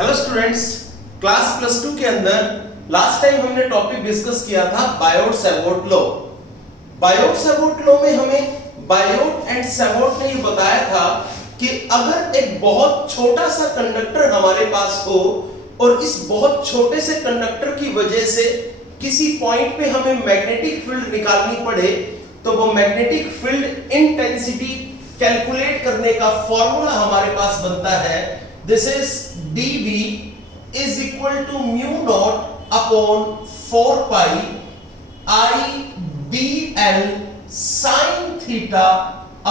Hello students, class plus 2 के अंदर last time हमने टॉपिक डिस्कस किया था बायोट-सैवॉर्ट लॉ। बायोट-सैवॉर्ट लॉ में हमें बायोट एंड सैवॉर्ट ने ये बताया था कि अगर एक बहुत छोटा सा कंडक्टर हमारे पास हो और इस बहुत छोटे से कंडक्टर की वजह से किसी पॉइंट पे हमें मैग्नेटिक फील्ड निकालनी पड़े, तो वो मैग्नेटिक फील्ड इंटेंसिटी कैलकुलेट करने का फॉर्मूला हमारे पास बनता है। This is dB is equal to mu naught upon 4 pi I dl sin theta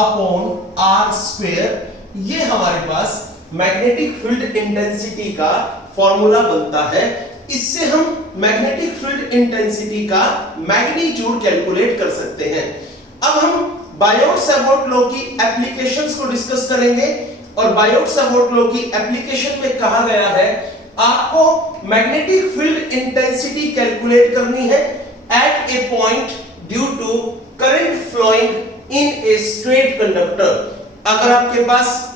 upon r square। ये हमारे पास मैग्नेटिक फील्ड इंटेंसिटी का फॉर्मूला बनता है। इससे हम मैग्नेटिक फील्ड इंटेंसिटी का मैग्नीट्यूड कैलकुलेट कर सकते हैं। अब हम बायोट-सैवॉर्ट लॉ की एप्लीकेशंस को डिस्कस करेंगे और बायोट-सैवॉर्ट लॉ की एप्लीकेशन में कहा गया है आपको मैग्नेटिक फील्ड इंटेंसिटी कैलकुलेट करनी है at a point due to current flowing in a straight conductor. अगर आपके पास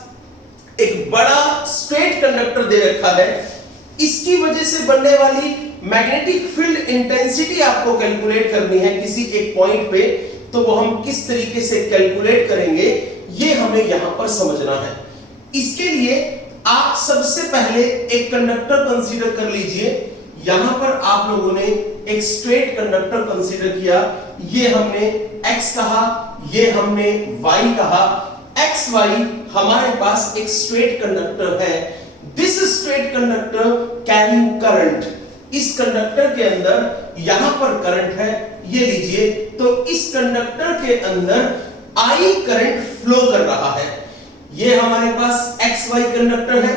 एक बड़ा स्ट्रेट कंडक्टर दे रखा है, इसकी वजह से बनने वाली मैग्नेटिक फील्ड इंटेंसिटी आपको कैलकुलेट करनी है किसी एक पॉइंट पे, तो वो हम किस तरीके से कैलकुलेट करेंगे ये हमें यहां पर समझना है। इसके लिए आप सबसे पहले एक कंडक्टर कंसीडर कर लीजिए। यहां पर आप लोगों ने एक स्ट्रेट कंडक्टर कंसीडर किया, ये हमने x कहा, ये हमने y कहा। x y हमारे पास एक स्ट्रेट कंडक्टर है। This straight conductor carrying current, इस कंडक्टर के अंदर यहां पर करंट है, ये लीजिए। तो इस कंडक्टर के अंदर I करंट फ्लो कर रहा है। ये हमारे पास XY कंडक्टर है,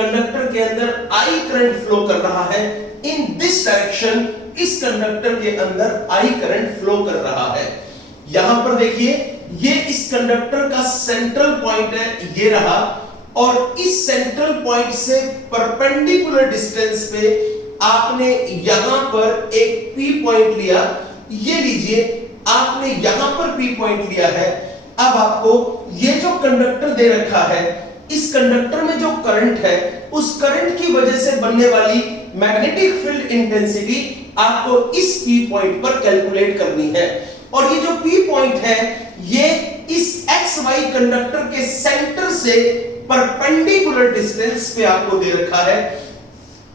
कंडक्टर के अंदर I करंट फ्लो कर रहा है इन दिस डायरेक्शन। इस कंडक्टर के अंदर I करंट फ्लो कर रहा है। यहां पर देखिए, ये इस कंडक्टर का सेंट्रल पॉइंट है, ये रहा, और इस सेंट्रल पॉइंट से परपेंडिकुलर डिस्टेंस पे आपने यहां पर एक P पॉइंट लिया, ये लीजिए, आपने यहां पर P पॉइंट लिया है। अब आपको ये जो कंडक्टर दे रखा है, इस कंडक्टर में जो करंट है, उस करंट की वजह से बनने वाली मैग्नेटिक फील्ड इंटेंसिटी आपको इस P पॉइंट पर कैलकुलेट करनी है। और ये जो P पॉइंट है, ये इस XY कंडक्टर के सेंटर से परपेंडिकुलर डिस्टेंस पे आपको दे रखा है।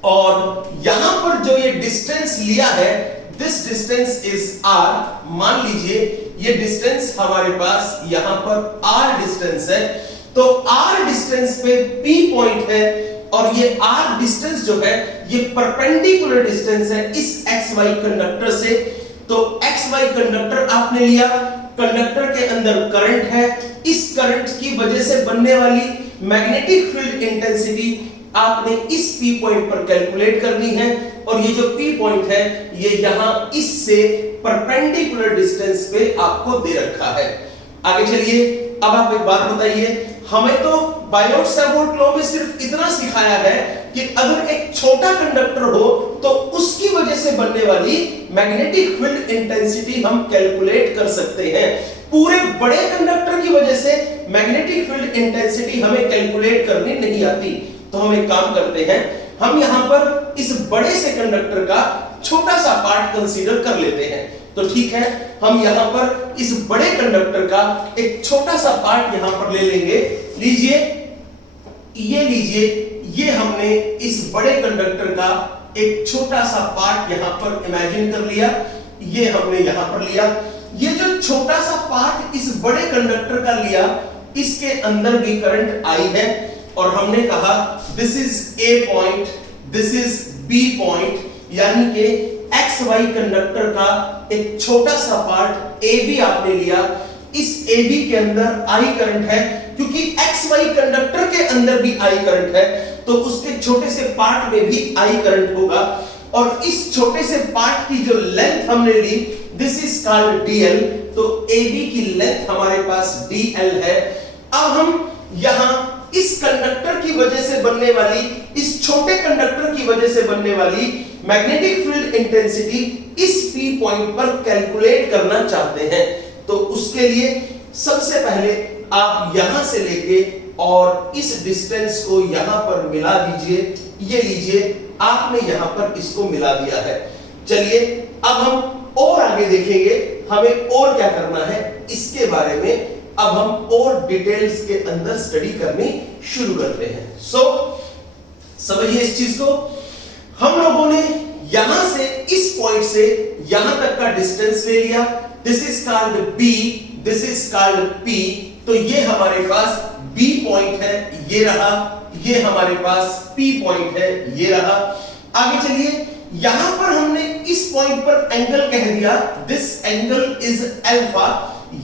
और यहां पर जो ये डिस्टेंस लिया है, दिस डिस्टेंस इज r। मान लीजिए ये डिस्टेंस हमारे पास यहां पर r डिस्टेंस है, तो r डिस्टेंस पे P पॉइंट है, और ये r डिस्टेंस जो है ये परपेंडिकुलर डिस्टेंस है इस XY कंडक्टर से। तो XY कंडक्टर आपने लिया, कंडक्टर के अंदर करंट है, इस करंट की वजह से बनने वाली मैग्नेटिक फील्ड इंटेंसिटी आपने इस P पॉइंट पर कैलकुलेट करनी है। और ये जो P पॉइंट है, ये यहां इससे परपेंडिकुलर डिस्टेंस पे आपको दे रखा है। आगे चलिए, अब आप एक बात बताइए, हमें तो बायोट-सैवॉर्ट लॉ में सिर्फ इतना सिखाया है कि अगर एक छोटा कंडक्टर हो तो उसकी वजह से बनने वाली मैग्नेटिक फील्ड इंटेंसिटी हम कैलकुलेट कर सकते हैं। पूरे बड़े कंडक्टर की वजह से मैग्नेटिक फील्ड इंटेंसिटी हमें कैलकुलेट करनी नहीं आती। तो हम एक काम करते हैं, हम यहां पर इस बड़े से कंडक्टर का छोटा सा पार्ट कंसीडर कर लेते हैं। तो ठीक है, हम यहां पर इस बड़े कंडक्टर का एक छोटा सा पार्ट यहां पर ले लेंगे। लीजिए, ये लीजिए, ये हमने इस बड़े कंडक्टर का एक छोटा सा पार्ट यहां पर इमेजिन कर लिया, ये हमने यहां पर लिया। ये जो छोटा सा पार्ट इस बड़े कंडक्टर का लिया, इसके अंदर भी करंट आई है, और हमने कहा this is A point, this is B point, यानी कि XY कंडक्टर का एक छोटा सा पार्ट AB आपने लिया। इस AB के अंदर I करंट है, क्योंकि XY कंडक्टर के अंदर भी I करंट है, तो उसके छोटे से पार्ट में भी I करंट होगा। और इस छोटे से पार्ट की जो लेंथ हमने ली, दिस इज कॉल्ड DL। तो AB की लेंथ हमारे पास DL है। अब हम यहां इस कंडक्टर की वजह से बनने वाली, इस छोटे कंडक्टर की वजह से बनने वाली मैग्नेटिक फील्ड इंटेंसिटी इस P पॉइंट पर कैलकुलेट करना चाहते हैं। तो उसके लिए सबसे पहले आप यहां से लेके और इस डिस्टेंस को यहां पर मिला दीजिए, ये लीजिए आपने यहां पर इसको मिला दिया है। चलिए अब हम और आगे देखेंगे हमें और क्या करना है इसके बारे में अब हम और डिटेल्स के अंदर स्टडी करनी शुरू करते हैं। समझिए इस चीज को, हम लोगों ने यहां से इस पॉइंट से यहां तक का डिस्टेंस ले लिया, this is called B, this is called P। तो ये हमारे पास B पॉइंट है, ये रहा, ये हमारे पास P पॉइंट है, ये रहा। आगे चलिए, यहां पर हमने इस पॉइंट पर एंगल कह दिया, दिस एंगल इज अल्फा।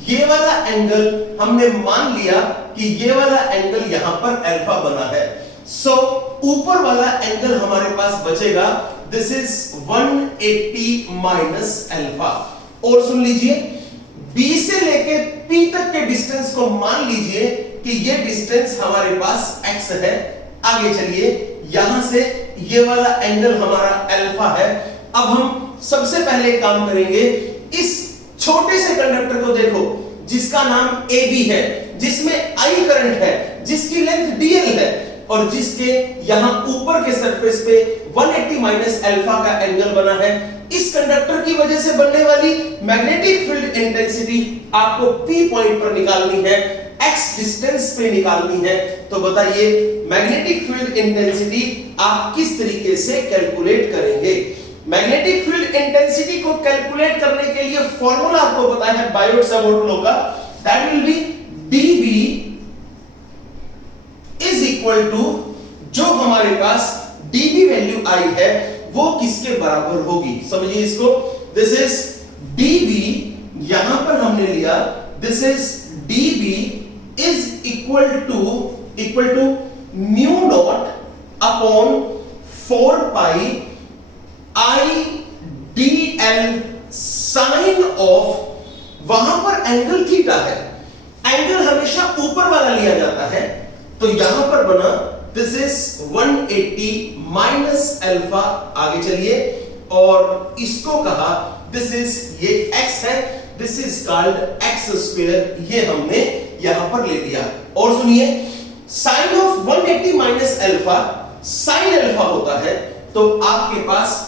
ये वाला एंगल हमने मान लिया कि ये वाला एंगल यहां पर अल्फा बना है। ऊपर वाला एंगल हमारे पास बचेगा, दिस इज 180 माइनस अल्फा। और सुन लीजिए, B से लेके P तक के डिस्टेंस को मान लीजिए कि ये डिस्टेंस हमारे पास x है। आगे चलिए, यहां से ये वाला एंगल हमारा अल्फा है। अब हम सबसे पहले काम करेंगे, इस छोटे से कंडक्टर को देखो जिसका नाम AB है, जिसमें I करंट है, जिसकी लेंथ dl है और जिसके यहां ऊपर के सरफेस पे 180 माइनस अल्फा का एंगल बना है। इस कंडक्टर की वजह से बनने वाली मैग्नेटिक फील्ड इंटेंसिटी आपको P पॉइंट पर निकालनी है, x डिस्टेंस पे निकालनी है। तो बताइए मैग्नेटिक फील्ड इंटेंसिटी आप किस तरीके से कैलकुलेट करेंगे? मैग्नेटिक फील्ड इंटेंसिटी को कैलकुलेट करने के लिए फॉर्मूला आपको पता है बायोट-सैवर्ट लॉ का, that will be dB is equal to, जो हमारे पास dB वैल्यू आई है वो किसके बराबर होगी? समझिए इसको, दिस इज dB, यहां पर हमने लिया this is dB is equal to mu naught upon 4 pi I dl sine of, वहां पर एंगल थीटा है, एंगल हमेशा ऊपर वाला लिया जाता है, तो यहां पर बना दिस इज 180 माइनस अल्फा। आगे चलिए, और इसको कहा दिस इज, ये x है, this is called x square, ये हमने यहां पर ले लिया। और सुनिए, sine of 180 minus alpha sine alpha होता है, तो आपके पास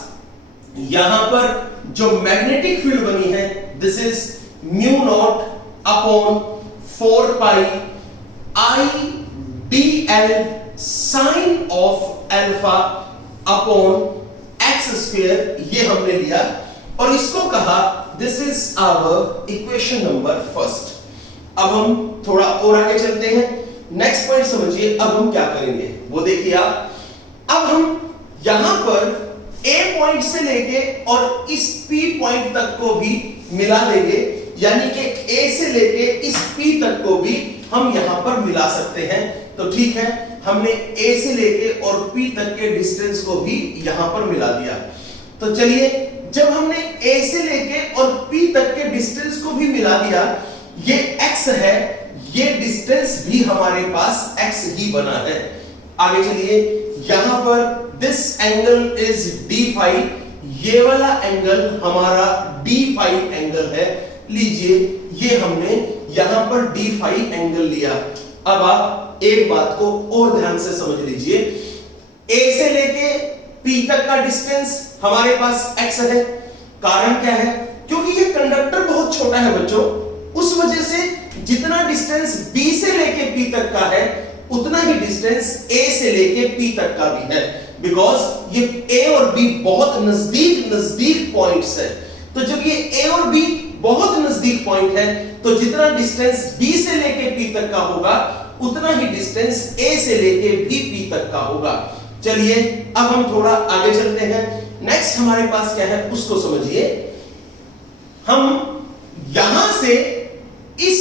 यहां पर जो मैग्नेटिक फील्ड बनी है this is mu naught upon 4 pi I dl sine of alpha upon x square, ये हमने लिया और इसको कहा this is our equation number first. अब हम थोड़ा और आगे चलते हैं, नेक्स्ट पॉइंट समझिए। अब हम क्या करेंगे वो देखिए आप, अब हम यहां पर A पॉइंट से लेके और इस P पॉइंट तक को भी मिला देंगे, यानी कि A से लेके इस P तक को भी हम यहां पर मिला सकते हैं। तो ठीक है, हमने A से लेके और P तक के डिस्टेंस को भी यहां पर मिला दिया। तो चलिए, जब हमने A से लेके और P तक के डिस्टेंस को भी मिला दिया, ये x है, ये डिस्टेंस भी हमारे पास x ही बना है। आगे चलिए, यहां पर this angle is d phi, ये वाला एंगल हमारा d फाई एंगल है। लीजिए, ये हमने यहां पर d फाई एंगल लिया। अब आप एक बात को और ध्यान से समझ लीजिए, A से लेके P तक का डिस्टेंस हमारे पास x है। कारण क्या है? क्योंकि ये कंडक्टर बहुत छोटा है बच्चों, उस वजह से जितना डिस्टेंस B से लेके P तक का है उतना ही डिस्टेंस A से लेके P तक का भी है, बिकॉज ये A और B बहुत नजदीक पॉइंट्स है। तो जब ये A और B बहुत नजदीक पॉइंट है, तो जितना डिस्टेंस B से लेके P तक का होगा उतना ही डिस्टेंस A से लेके भी P तक का होगा। चलिए, अब हम थोड़ा आगे चलते हैं। नेक्स्ट हमारे पास क्या है उसको समझिए। हम यहां से इस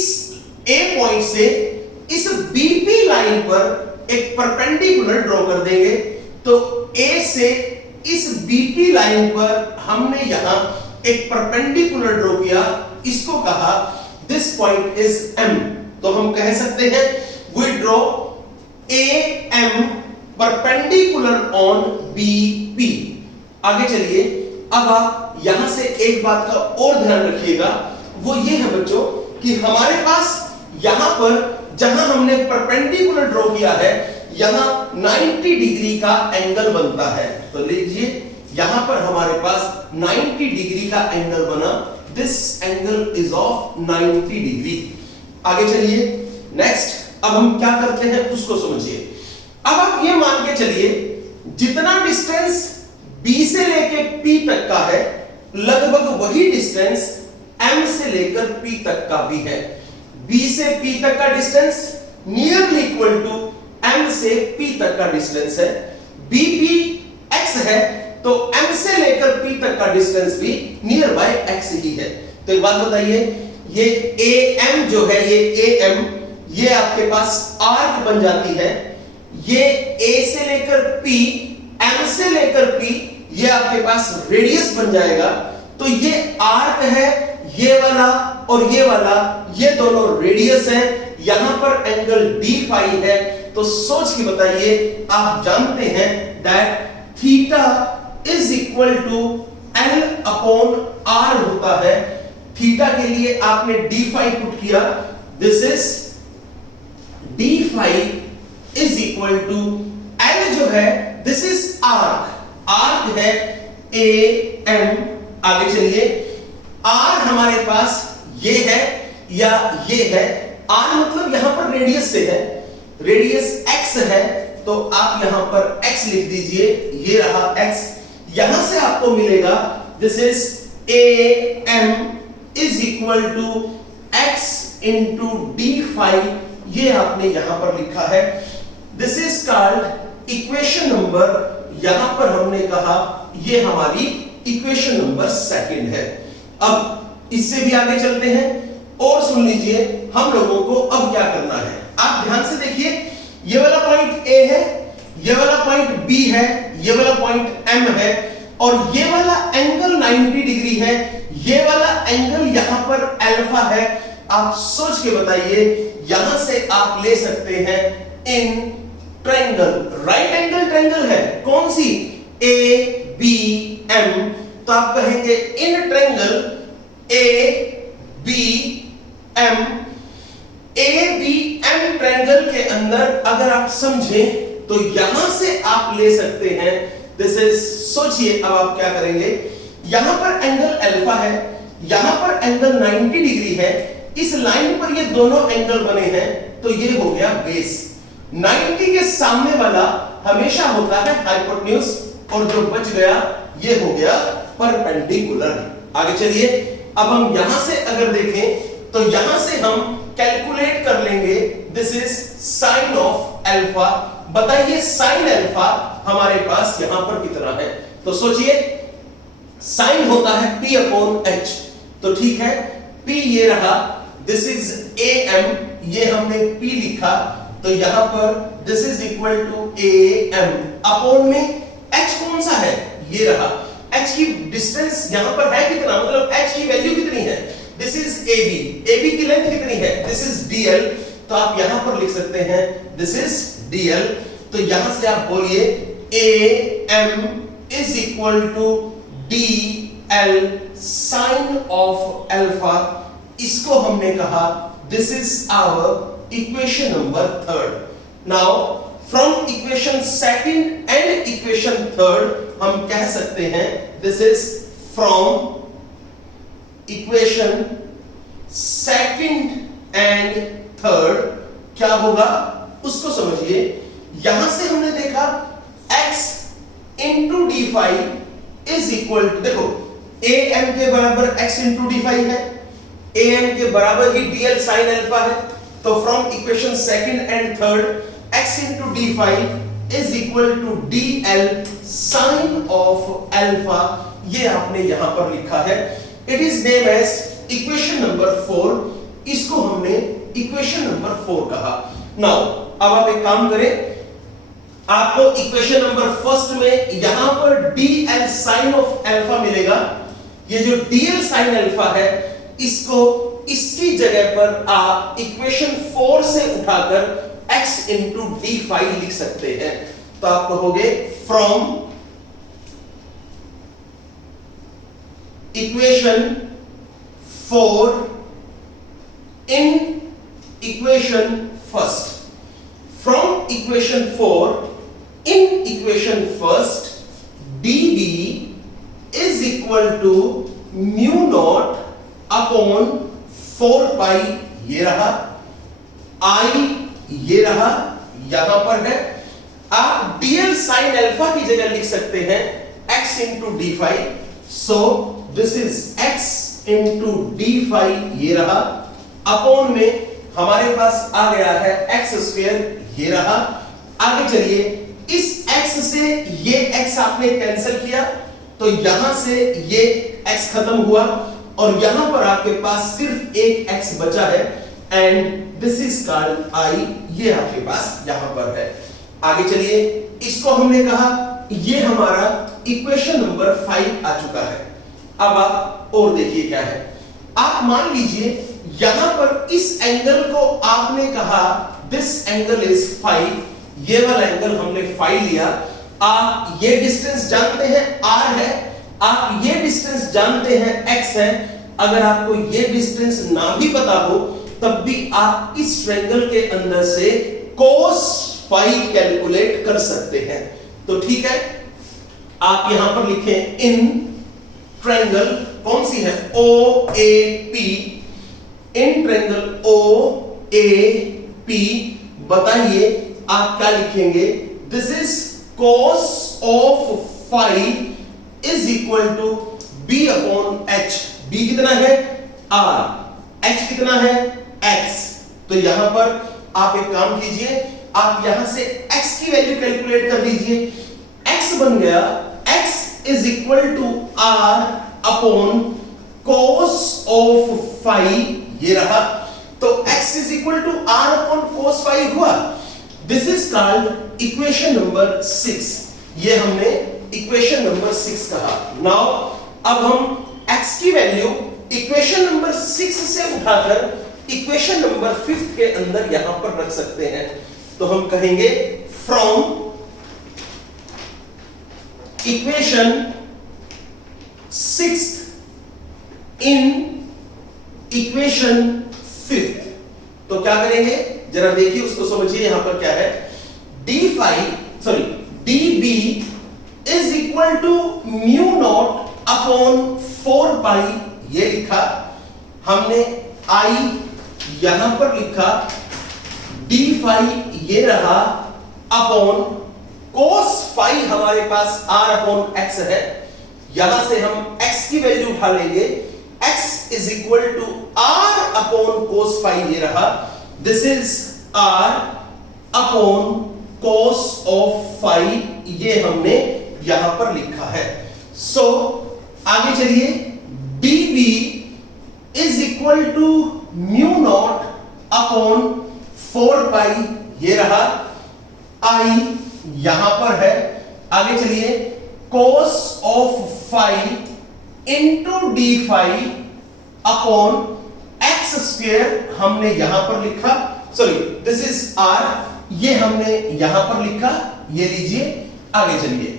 A पॉइंट से इस BP लाइन पर एक परपेंडिकुलर ड्रॉ कर देंगे। तो A से इस BP लाइन पर हमने यहां एक परपेंडिकुलर ड्रॉ किया, इसको कहा दिस पॉइंट इज M। तो हम कह सकते हैं we draw AM perpendicular on BP। आगे चलिए, अब आप यहां से एक बात का और ध्यान रखिएगा, वो ये है बच्चों कि हमारे पास यहां पर जहां हमने परपेंडिकुलर ड्रॉ किया है, यहां 90 डिग्री का एंगल बनता है। तो लीजिए यहां पर हमारे पास 90 डिग्री का एंगल बना, this angle is of 90 degree. आगे चलिए नेक्स्ट, अब हम क्या करते हैं उसको समझिए। अब आप ये मान के चलिए जितना डिस्टेंस B से लेके P तक का है लगभग वही डिस्टेंस M से लेकर P तक का भी है। B से P तक का distance nearly equal to M से P तक का डिस्टेंस है। BP x है तो M से लेकर P तक का डिस्टेंस भी नियर बाय x ही है। तो एक बात बताइए, ये AM जो है, ये AM ये आपके पास आर्क बन जाती है। ये A से लेकर P, M से लेकर P ये आपके पास रेडियस बन जाएगा। तो ये आर्क है, ये वाला और ये वाला, ये दोनों रेडियस है। यहां पर एंगल D फाई है। तो सोच के बताइए, आप जानते हैं that theta is equal to L upon R होता है। थीटा के लिए आपने D फाई पुट किया, this is D phi is equal to L जो है दिस इज आर्क, आर्क है AM। आगे चलिए, R हमारे पास ये है या ये है, R मतलब यहां पर रेडियस से है, रेडियस x है तो आप यहां पर x लिख दीजिए, ये रहा x। यहां से आपको मिलेगा this is AM is equal to x into D phi, ये आपने यहां पर लिखा है। This is called equation number, यहां पर हमने कहा ये हमारी इक्वेशन नंबर सेकंड है। अब इससे भी आगे चलते हैं और सुन लीजिए हम लोगों को अब क्या करना है। आप ध्यान से देखिए, ये वाला पॉइंट A है, ये वाला पॉइंट B है, ये वाला पॉइंट M है और ये वाला एंगल 90 डिग्री है, ये वाला एंगल यहां पर अल्फा है। आप सोच के बताइए, यहां से आप ले सकते हैं in triangle, right angle triangle है कौन सी, ABM। तो आप कहेंगे in triangle ABM, ABM triangle के अंदर अगर आप समझें तो यहां से आप ले सकते हैं दिस इज, सोचिए अब आप क्या करेंगे, यहां पर एंगल अल्फा है, यहां पर एंगल 90 डिग्री है, इस लाइन पर ये दोनों एंगल बने हैं तो ये हो गया बेस। 90 के सामने वाला हमेशा होता है हाइपोटेन्यूज और जो बच गया ये हो गया परपेंडिकुलर। आगे चलिए, अब हम यहां से अगर देखें तो यहां से हम कैलकुलेट कर लेंगे this is sine of alpha. बताइए साइन अल्फा हमारे पास यहां पर कितना है, तो सोचिए साइन होता है P अपॉन H। तो ठीक है, P ये रहा, दिस इज AM, ये हमने P लिखा तो यहां पर this is equal to AM upon में H कौन सा है, ये रहा। H की डिस्टेंस यहां पर है कितना, मतलब H की वैल्यू कितनी है, दिस इज AB, AB की लेंथ कितनी है, दिस इज DL। तो आप यहां पर लिख सकते हैं दिस इज DL। तो यहां से आप बोलिए AM is equal to DL sine of alpha. इसको हमने कहा this is our equation number third. Now from equation second and equation third हम कह सकते हैं this is from equation second and third क्या होगा उसको समझिए। यहां से हमने देखा x into D phi is equal to, देखो am के बराबर x इंटू डी फाई है, am के बराबर ही dl साइन अल्फा है। तो from equation second and third x into D phi is equal to dl sine of alpha, ये आपने यहां पर लिखा है। It is name as equation number 4, इसको हमने इक्वेशन नंबर 4 कहा। नाउ अब आप एक काम करें, आपको इक्वेशन नंबर फर्स्ट में यहां पर dl साइन ऑफ अल्फा मिलेगा। ये जो dl साइन अल्फा है इसको इसकी जगह पर आप इक्वेशन 4 से उठाकर x इंटू डी फाई लिख सकते हैं। तो आप कहोगे from equation 4 in equation first, from equation 4 in equation first dB is equal to mu naught upon 4 pi, ये रहा I, ये रहा, यहां पर है। आप dl sin अल्फा की जगह लिख सकते हैं x into d phi, so this is x into d phi, ये रहा, अपॉन में हमारे पास आ गया है x स्क्वायर, ये रहा। आगे चलिए, इस x से ये x आपने कैंसिल किया तो यहां से ये x खत्म हुआ और यहां पर आपके पास सिर्फ एक x बचा है and this is called I, ये आपके पास यहां पर है। आगे चलिए, इसको हमने कहा ये हमारा इक्वेशन नंबर 5 आ चुका है। अब आप और देखिए क्या है, आप मान लीजिए यहां पर इस एंगल को आपने कहा दिस एंगल इज 5, ये वाला एंगल हमने 5 लिया। आप ये डिस्टेंस जानते हैं r है, आप ये डिस्टेंस जानते हैं x है। अगर आपको ये डिस्टेंस ना भी पता हो तब भी आप इस ट्रायंगल के अंदर से cos phi कैलकुलेट कर सकते हैं। तो ठीक है, आप यहां पर लिखें इन ट्रायंगल, कौन सी है, OAP, इन ट्रायंगल OAP बताइए आप क्या लिखेंगे, this is cos of phi is equal to b upon h। b कितना है r, h कितना है x। तो यहां पर आप एक काम कीजिए, आप यहां से x की वैल्यू कैलकुलेट कर लीजिए। x बन गया x is equal to r upon cos of phi, ये रहा। तो x is equal to r upon cos phi हुआ। This is called equation number 6, ये हमने इक्वेशन नंबर 6 कहा। नाउ अब हम x की वैल्यू इक्वेशन नंबर 6 से उठाकर इक्वेशन नंबर 5 के अंदर यहां पर रख सकते हैं। तो हम कहेंगे फ्रॉम इक्वेशन 6 इन इक्वेशन 5। तो क्या करेंगे, जरा देखिए, उसको समझिए। यहां पर क्या है, dB is equal to mu naught upon 4 pi, ये लिखा हमने। I यहां पर लिखा, d phi ये रहा, अपॉन cos phi हमारे पास r अपॉन x है। यहां से हम x की वैल्यू उठा लेंगे, x is equal to r upon cos phi, ये रहा। This is r upon cos of phi, ये हमने यहां पर लिखा है। सो आगे चलिए, dB is equal to mu naught upon 4 pi, ये रहा। I यहां पर है। आगे चलिए, cos of phi into d phi upon x square हमने यहां पर लिखा, सॉरी दिस इज r, ये हमने यहां पर लिखा, ये लीजिए। आगे चलिए,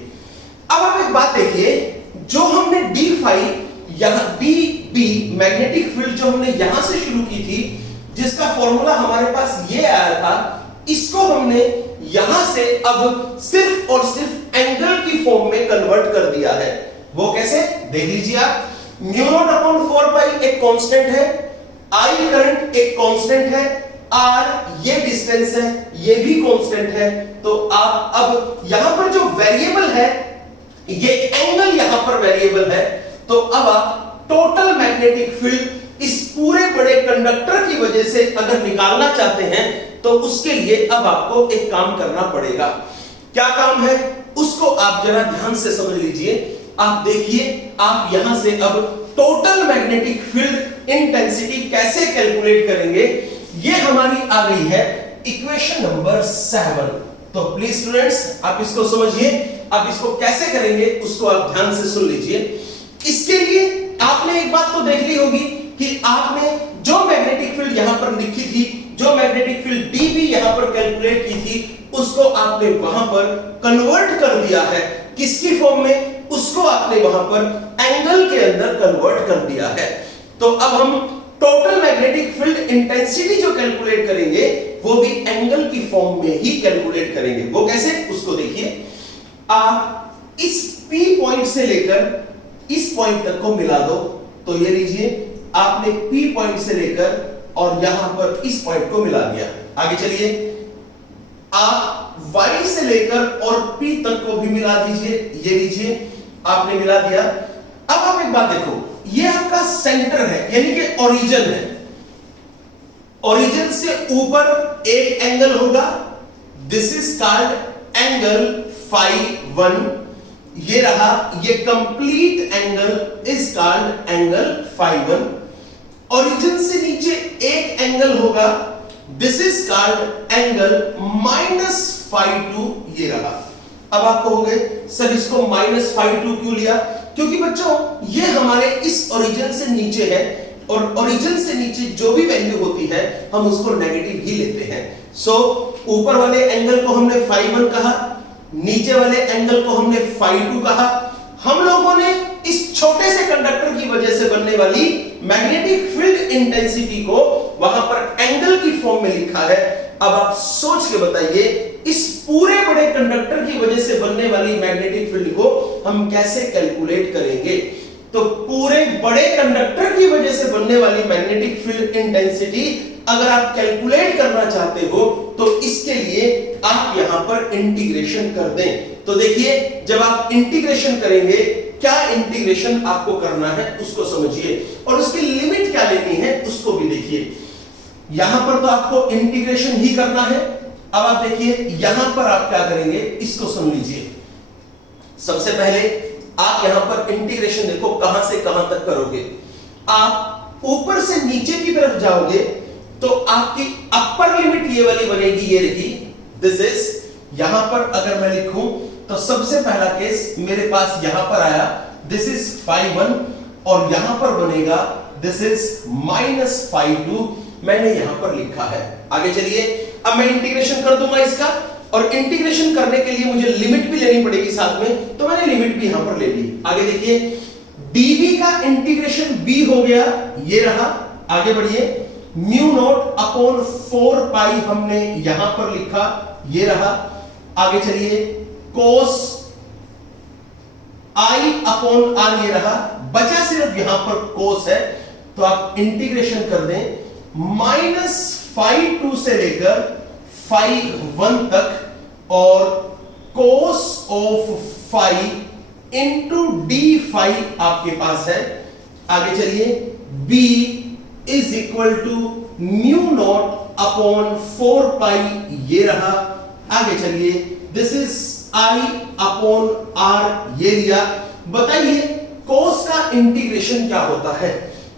अब आप एक बात देखिए, जो हमने d phi यहां dB मैग्नेटिक फील्ड जो हमने यहां से शुरू की थी, जिसका फॉर्मूला हमारे पास ये आया था, इसको हमने यहां से अब सिर्फ और सिर्फ एंगल की फॉर्म में कन्वर्ट कर दिया है। वो कैसे, देख लीजिए आप। म्यू नॉट अपॉन 4 पाई एक कांस्टेंट है, I करंट एक कांस्टेंट है, R ये डिस्टेंस है, ये भी कांस्टेंट है। तो आप अब यहां पर जो वेरिएबल है, ये एंगल यहां पर वेरिएबल है। तो अब आप टोटल मैग्नेटिक फील्ड इस पूरे बड़े कंडक्टर की वजह से अगर निकालना चाहते हैं तो उसके लिए अब आपको एक काम करना पड़ेगा। क्या काम है, उसको आप जरा ध्यान से समझ लीजिए। आप देखिए, आप यहां से अब टोटल मैग्नेटिक फील्ड इंटेंसिटी कैसे कैलकुलेट करेंगे, ये हमारी आ गई है इक्वेशन नंबर 7। तो प्लीज स्टूडेंट्स, आप इसको समझिए। आप इसको कैसे करेंगे उसको आप ध्यान से सुन लीजिए। इसके लिए आपने एक बात तो देख ली होगी कि आपने जो मैग्नेटिक फील्ड यहां पर लिखी थी, जो मैग्नेटिक फील्ड dB यहां पर कैलकुलेट की थी, उसको आपने वहां पर कन्वर्ट कर दिया है। किसकी फॉर्म में, उसको आपने वहां पर एंगल के अंदर कन्वर्ट कर दिया है। तो अब हम टोटल मैग्नेटिक फील्ड इंटेंसिटी जो कैलकुलेट करेंगे वो भी एंगल की फॉर्म में ही कैलकुलेट करेंगे। वो कैसे, उसको देखिए। आप इस P पॉइंट से लेकर इस पॉइंट तक को मिला दो, तो ये लीजिए आपने P पॉइंट से लेकर और यहां पर इस पॉइंट को मिला दिया। आगे चलिए, आप Y से लेकर और P तक को भी मिला दीजिए, ये लीजिए आपने मिला दिया। अब आप एक बात देखो, ये आपका सेंटर है यानी कि ओरिजिन है। ओरिजिन से ऊपर एक एंगल होगा, this is called angle phi 1। ये रहा, ये complete angle is called angle phi 1। Origin से नीचे एक एंगल होगा, this is called angle minus phi 2। ये रहा। अब आप कहोगे सर इसको माइनस फाई 2 क्यों लिया? क्योंकि बच्चों ये हमारे इस ओरिजिन से नीचे है और ओरिजिन से नीचे जो भी वैल्यू होती है हम उसको नेगेटिव ही लेते हैं। सो ऊपर वाले एंगल को हमने फाई 1 कहा, नीचे वाले एंगल को हमने फाई 2 कहा। हम लोगों ने इस छोटे से कंडक्टर की वजह से बनने वाली मैग्नेटिक फील्ड इंटेंसिटी को वहां पर एंगल की फॉर्म में लिखा है। अब आप सोच के बताइए इस पूरे बड़े कंडक्टर की वजह से बनने वाली मैग्नेटिक फील्ड को हम कैसे कैलकुलेट करेंगे? तो पूरे बड़े कंडक्टर की वजह से बनने वाली मैग्नेटिक फील्ड इंटेंसिटी अगर आप कैलकुलेट करना चाहते हो तो इसके लिए आप यहां पर इंटीग्रेशन कर दें। तो देखिए जब आप इंटीग्रेशन करेंगे, क्या इंटीग्रेशन आपको करना है उसको समझिए और उसकी लिमिट क्या लेनी है उसको भी देखिए। यहां पर तो आपको इंटीग्रेशन ही करना है। अब आप देखिए यहां पर आप क्या करेंगे इसको सुन लीजिए। सबसे पहले आप यहां पर इंटीग्रेशन देखो कहां से कहां तक करोगे। आप ऊपर से नीचे की तरफ जाओगे तो आपकी अपर लिमिट ये वाली बनेगी, ये रही, दिस इज। यहां पर अगर मैं लिखूं तो सबसे पहला केस मेरे पास यहां पर आया, दिस इज फाई 1 और यहां पर बनेगा दिस इज माइनस फाई 2। मैंने यहां पर लिखा है। आगे चलिए, अब मैं इंटीग्रेशन कर दूंगा इसका और इंटीग्रेशन करने के लिए मुझे लिमिट भी लेनी पड़ेगी साथ में, तो मैंने लिमिट भी यहां पर ले ली। आगे देखिए dv का इंटीग्रेशन b हो गया, ये रहा। आगे बढ़िए, म्यू नॉट अपॉन 4 पाई हमने यहां पर लिखा, ये रहा। आगे चलिए, कोस i अपॉन r ये रहा। बचा सिर्फ यहां पर कोस है, तो आप इंटीग्रेशन कर दें माइनस फाई 2 से लेकर फाई 1 तक और cos of phi into D phi आपके पास है। आगे चलिए, b is equal to mu naught upon 4 pi, ये रहा। आगे चलिए, this is i upon r, ये लिया। बताइए कोस का इंटीग्रेशन क्या होता है?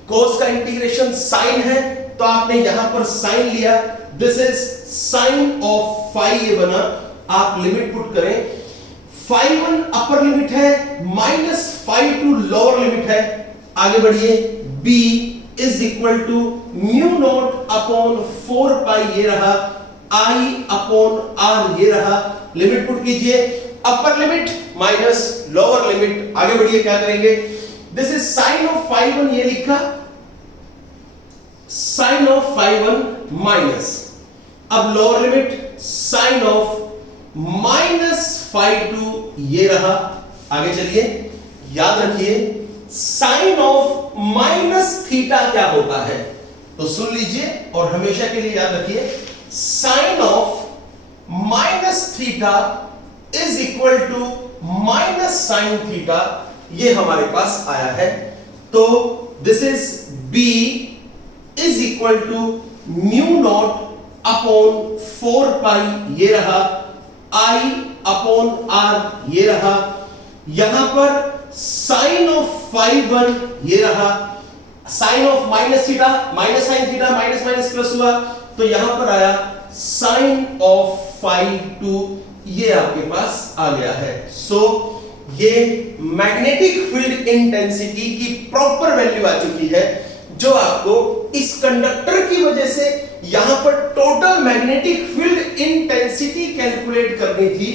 कोस का इंटीग्रेशन साइन है, तो आपने यहां पर साइन लिया, this is sine of phi, ये बना। आप लिमिट पुट करें, फाई 1 अपर लिमिट है, माइनस फाई 2 लोअर लिमिट है। आगे बढ़िए, b is equal to mu naught upon 4 pi, ये रहा। i अपॉन r, ये रहा। लिमिट पुट कीजिए, upper limit minus lower limit. आगे बढ़िए, क्या करेंगे, this is sine of phi 1, ये लिखा, साइन ऑफ फाई 1 माइनस, अब lower limit sine of minus phi 2, ये रहा। आगे चलिए, याद रखिए साइन ऑफ माइनस थीटा क्या होता है, तो सुन लीजिए और हमेशा के लिए याद रखिए, sine of minus theta is equal to minus sine theta, ये हमारे पास आया है। तो this is b is equal to mu naught upon 4 pi, ये रहा। i अपॉन r, ये रहा। यहां पर साइन ऑफ फाई 1, ये रहा। Sine of minus theta, minus sine theta, minus minus plus हुआ, तो यहां पर आया साइन ऑफ फाई 2, ये आपके पास आ गया है। सो ये मैग्नेटिक फील्ड इंटेंसिटी की प्रॉपर वैल्यू आ चुकी है, जो आपको इस कंडक्टर की वजह से यहां पर total magnetic field intensity calculate करनी थी,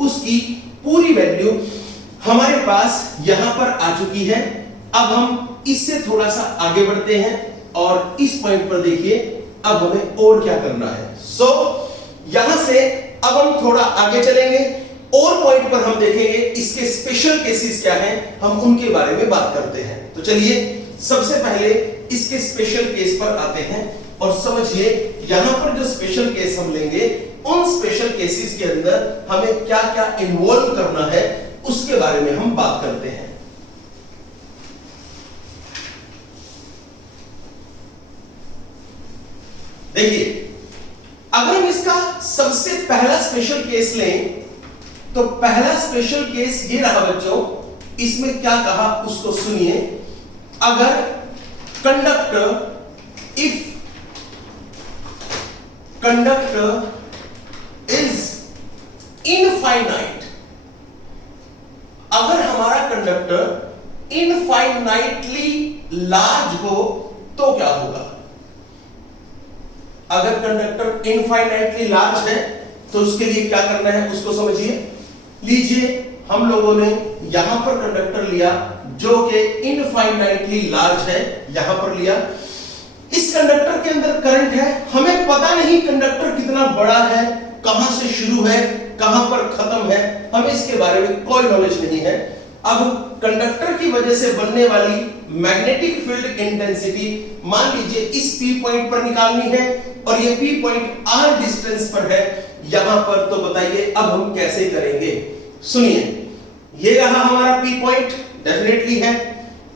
उसकी पूरी वैल्यू हमारे पास यहां पर आ चुकी है। अब हम इससे थोड़ा सा आगे बढ़ते हैं। और इस पॉइंट पर देखिए अब हमें और क्या करना है। सो यहां से अब हम थोड़ा आगे चलेंगे और पॉइंट पर हम देखेंगे इसके स्पेशल केसेस क्या हैं, हम उनके बारे में बात करते हैं। तो चलिए सबसे पहले इसके स्पेशल केस पर आते हैं और समझिए यहां पर जो स्पेशल केस हम लेंगे उन स्पेशल केसेस के अंदर हमें क्या क्या इन्वॉल्व करना है उसके बारे में हम बात करते हैं। देखिए अगर हम इसका सबसे पहला स्पेशल केस लें तो पहला स्पेशल केस ये रहा बच्चों, इसमें क्या कहा उसको सुनिए। अगर conductor if conductor is infinite, अगर हमारा कंडक्टर इनफाइनाइटली लार्ज हो तो क्या होगा। अगर कंडक्टर इनफाइनाइटली लार्ज है तो उसके लिए क्या करना है उसको समझिए। लीजिए हम लोगों ने यहां पर कंडक्टर लिया जो कि इनफाइनाइटली लार्ज है, यहां पर लिया। इस कंडक्टर के अंदर करंट है, हमें पता नहीं कंडक्टर कितना बड़ा है, कहां से शुरू है कहां पर खत्म है, हमें इसके बारे में कोई नॉलेज नहीं है। अब कंडक्टर की वजह से बनने वाली मैग्नेटिक फील्ड इंटेंसिटी मान लीजिए इस P पॉइंट पर निकालनी है और ये P पॉइंट R डिस्टेंस पर है यहां पर, तो बताइए अब हम कैसे करेंगे। सुनिए ये रहा हमारा P पॉइंट, डेफिनेटली है।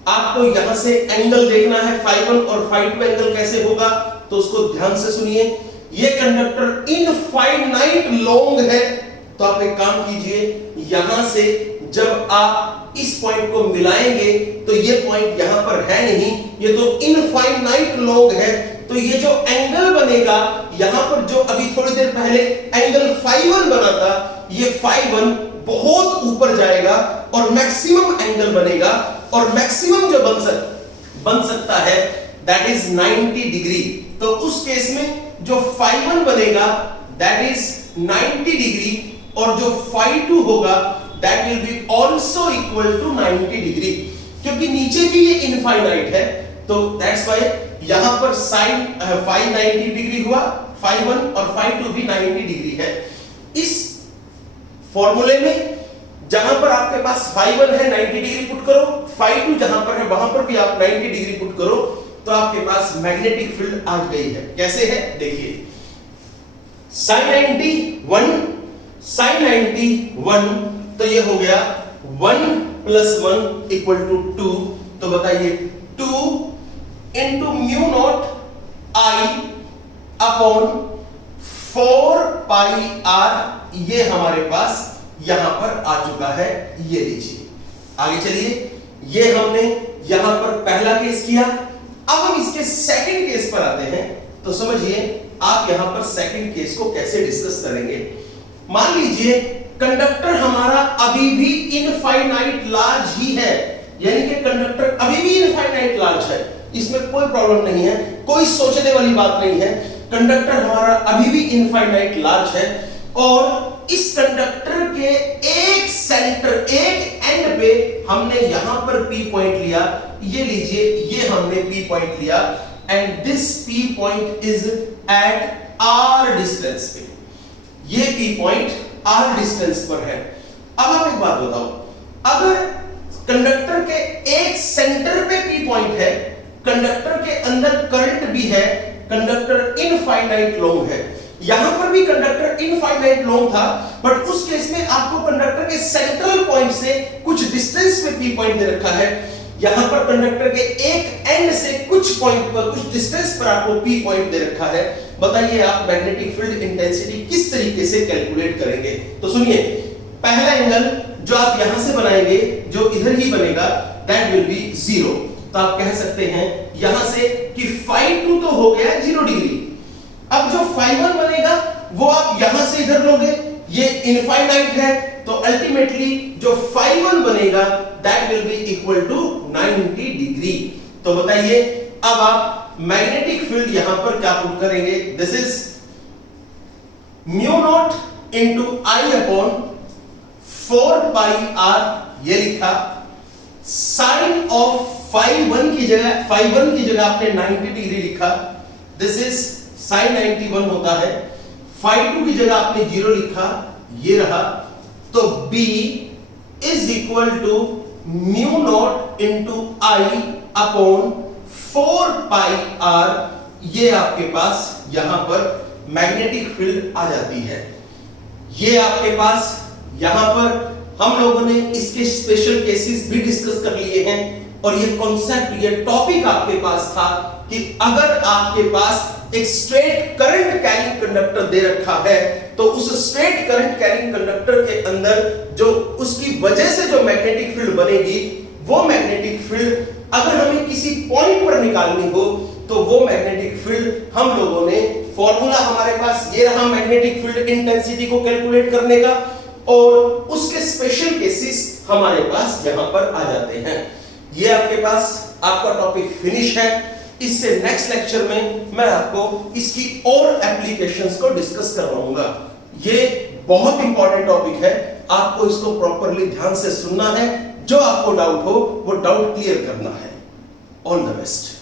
आपको यहां से एंगल देखना है φ1 और φ2 एंगल कैसे होगा, तो उसको ध्यान से सुनिए। ये कंडक्टर इनफाइनाइट लॉन्ग है, तो आप एक काम कीजिए, यहां से जब आप इस पॉइंट को मिलाएंगे तो ये पॉइंट यहां पर है नहीं, ये तो इनफाइनाइट लॉन्ग है, तो ये जो एंगल बनेगा यहां पर जो अभी थोड़ी देर पहले एंगल φ1 बना था, ये φ1 बहुत ऊपर जाएगा और मैक्सिमम एंगल बनेगा, और मैक्सिमम जो बन सकता है दैट इज 90 डिग्री। तो उस केस में जो φ1 बनेगा दैट इज 90 डिग्री और जो φ2 होगा that will be also equal to 90 degree, क्योंकि नीचे भी ये इनफाइनाइट है, तो दैट्स व्हाई यहां पर sin φ 90 डिग्री हुआ, φ1 और φ2 भी 90 डिग्री है। इस फॉर्मूले में जहां पर आपके पास φ1 है 90 डिग्री पुट करो, φ2 जहां पर है वहां पर भी आप 90 डिग्री पुट करो, तो आपके पास मैग्नेटिक फील्ड आ गई है। कैसे है देखिए, sin 90 1 तो ये हो गया 1 + 1 = 2, तो बताइए 2 * mu naught I upon 4πr, ये हमारे पास यहां पर आ चुका है। ये लीजिए आगे चलिए, ये हमने यहां पर पहला केस किया। अब हम इसके सेकंड केस पर आते हैं, तो समझिए आप यहां पर सेकंड केस को कैसे डिस्कस करेंगे। मान लीजिए कंडक्टर हमारा अभी भी इनफाइनाइट लार्ज ही है, यानी कि कंडक्टर अभी भी इनफाइनाइट लार्ज है, इसमें कोई प्रॉब्लम नहीं है, कोई सोचने वाली बात नहीं है। कंडक्टर हमारा अभी भी इनफाइनाइट लार्ज है और इस कंडक्टर के एक सेंटर, एक एंड पे हमने यहां पर P पॉइंट लिया, ये लीजिए ये हमने P पॉइंट लिया, and this P point is at R distance पे, ये P पॉइंट R डिस्टेंस पर है। अब आप एक बात बताओ, अगर कंडक्टर के एक सेंटर पे P पॉइंट है, कंडक्टर के अंदर करंट भी है, कंडक्टर इनफाइनाइट लॉन्ग है, यहां पर भी कंडक्टर इनफाइनाइट लॉन्ग था, बट उस केस में आपको कंडक्टर के सेंट्रल पॉइंट से कुछ डिस्टेंस पे P पॉइंट दे रखा है, यहां पर कंडक्टर के एक एंड से कुछ पॉइंट पर, कुछ डिस्टेंस पर आपको P पॉइंट दे रखा है। बताइए आप मैग्नेटिक फील्ड इंटेंसिटी किस तरीके से कैलकुलेट करेंगे। तो सुनिए, पहला एंगल जो आप यहां से बनाएंगे, जो इधर ही बनेगा, दैट विल बी 0। तो आप कह सकते हैं यहां से कि φ2 तो हो गया 0 डिग्री, अब जो φ1 बनेगा वो आप यहां से इधर लोगे, ये इनफाइनाइट है, तो अल्टीमेटली जो φ1 बनेगा that will be equal to 90 degree. तो बताइए अब आप मैग्नेटिक फील्ड यहां पर क्या पुट करेंगे, this is mu not * I upon 4πr, ये लिखा, साइन ऑफ फाई वन की जगह आपने 90 डिग्री लिखा, दिस इज साइन 91 होता है। फाई टू की जगह आपने 0 लिखा, ये रहा। तो b is equal to mu naught into I upon 4 pi R. ये आपके पास यहां पर मैग्नेटिक फील्ड आ जाती है। ये आपके पास यहां पर हम लोगों ने इसके स्पेशल केसेस भी डिस्कस कर लिए हैं, और ये कॉन्सेप्ट, ये टॉपिक आपके पास था कि अगर आपके पास एक स्ट्रेट करंट कैरिंग कंडक्टर दे रखा है, तो उस स्ट्रेट करंट कैरिंग कंडक्टर के अंदर जो उसकी वजह से जो मैग्नेटिक फील्ड बनेगी, वो मैग्नेटिक फील्ड अगर हमें किसी पॉइंट पर निकालनी हो, तो वो मैग्नेटिक फील्ड हम लोगों ने फॉर्मूला हमारे पास ये रहा मैग्नेटिक फील्ड इंटेंसिटी को कैलकुलेट करने का, और उसके स्पेशल केसेस हमारे पास यहां पर आ जाते हैं। ये आपके पास आपका टॉपिक फिनिश है। इससे नेक्स्ट लेक्चर में मैं आपको इसकी और एप्लीकेशंस को डिस्कस करवाऊंगा। ये बहुत इंपॉर्टेंट टॉपिक है, आपको इसको प्रॉपरली ध्यान से सुनना है। जो आपको डाउट हो वो डाउट क्लियर करना है। All the best.